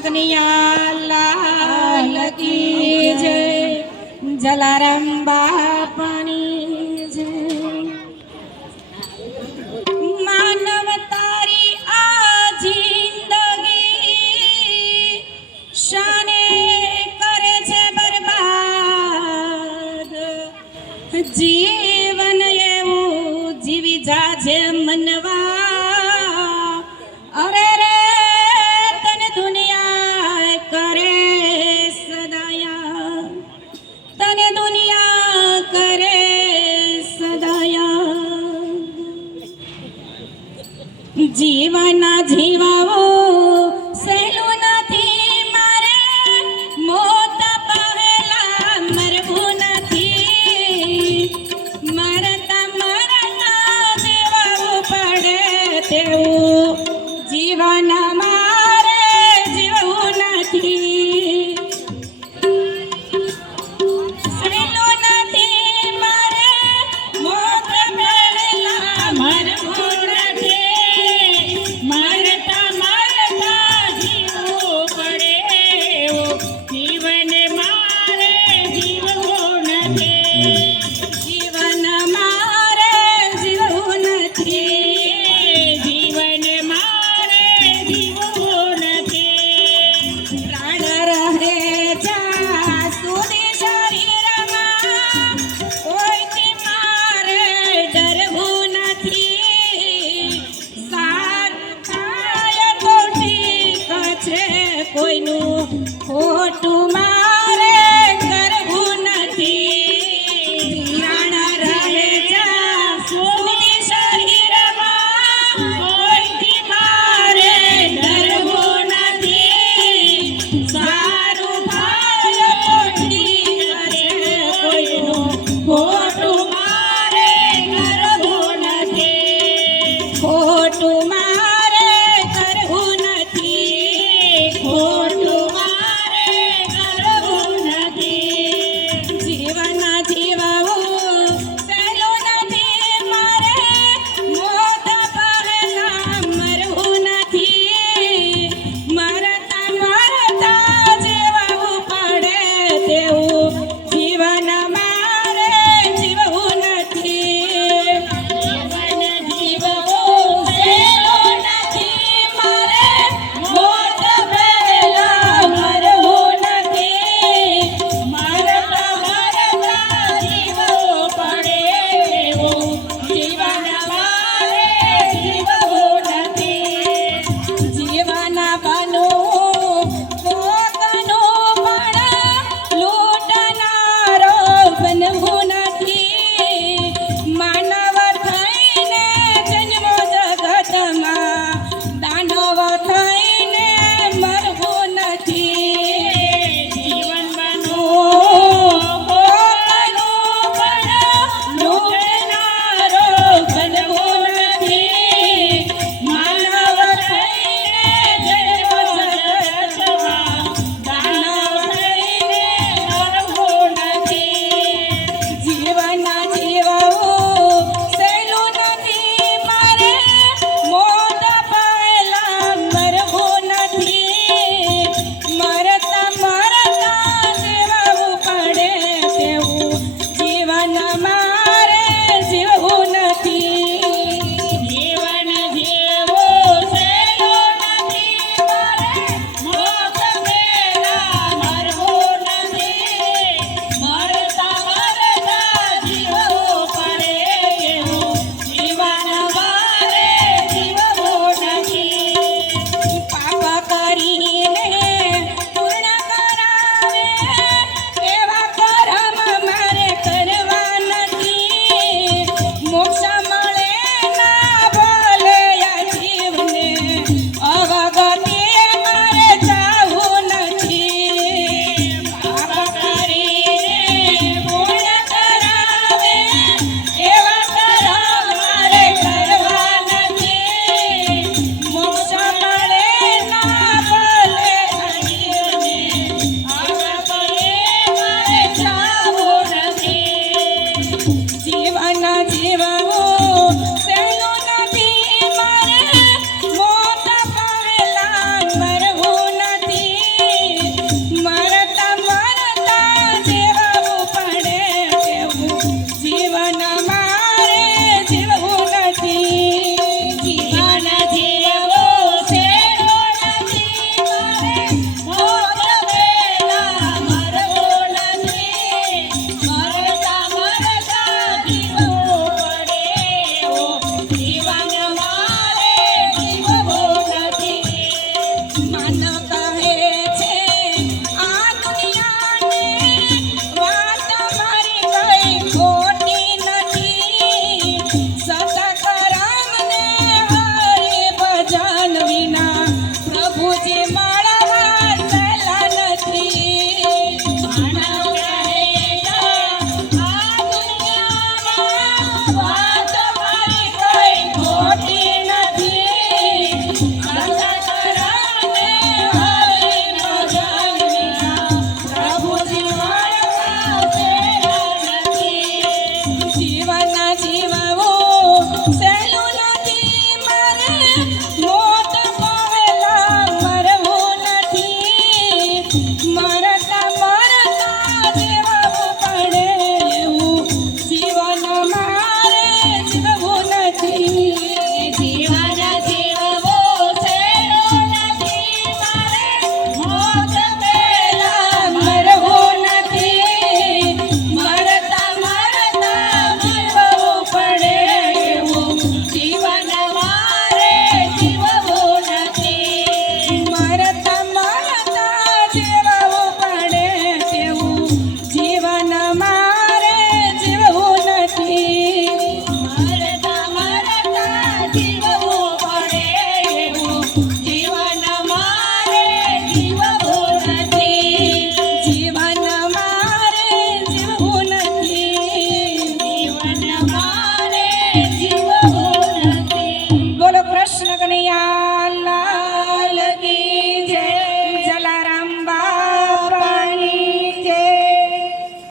लाल की जय, जलाराम बापानी जय। मानव तारी आ जिंदगी शाने करे छे बर्बाद। जीवन एवं जीवी जाजे मनवा, अरे रे तने दुनिया करे सदाया, तने दुनिया करे सदाया। जीवन जीवाओ सहेलू नथी मारे, मोत पहेला मरवू नथी। मरता मरता जीवવું પડે તેવું जीवन मारे जीवવું નથી। સહેલું નથી મારે મોત પહેલા મરવું નથી। मरता मरता जीवવું પડે जीवन मारे जीवવું નથી। जीवन मारे जीवવું નથી। जीवन मारे जीवવું નથી। प्राण રહે જ્યાં સુધી શરીરમાં, કોઈથી મારે ડરવું નથી। કોઈનું ખોટું મારે કરવું નથી। પ્રાણ રહે જ્યાં સુધી શરીરમાં, કોઈથી મારે ડરવું નથી। સારું થાય કોઠી કરે, કોઈનું ખોટું મારે કરવું નથી। ખોટું મારે કરવું નથી। ખોટું મારે માનવતા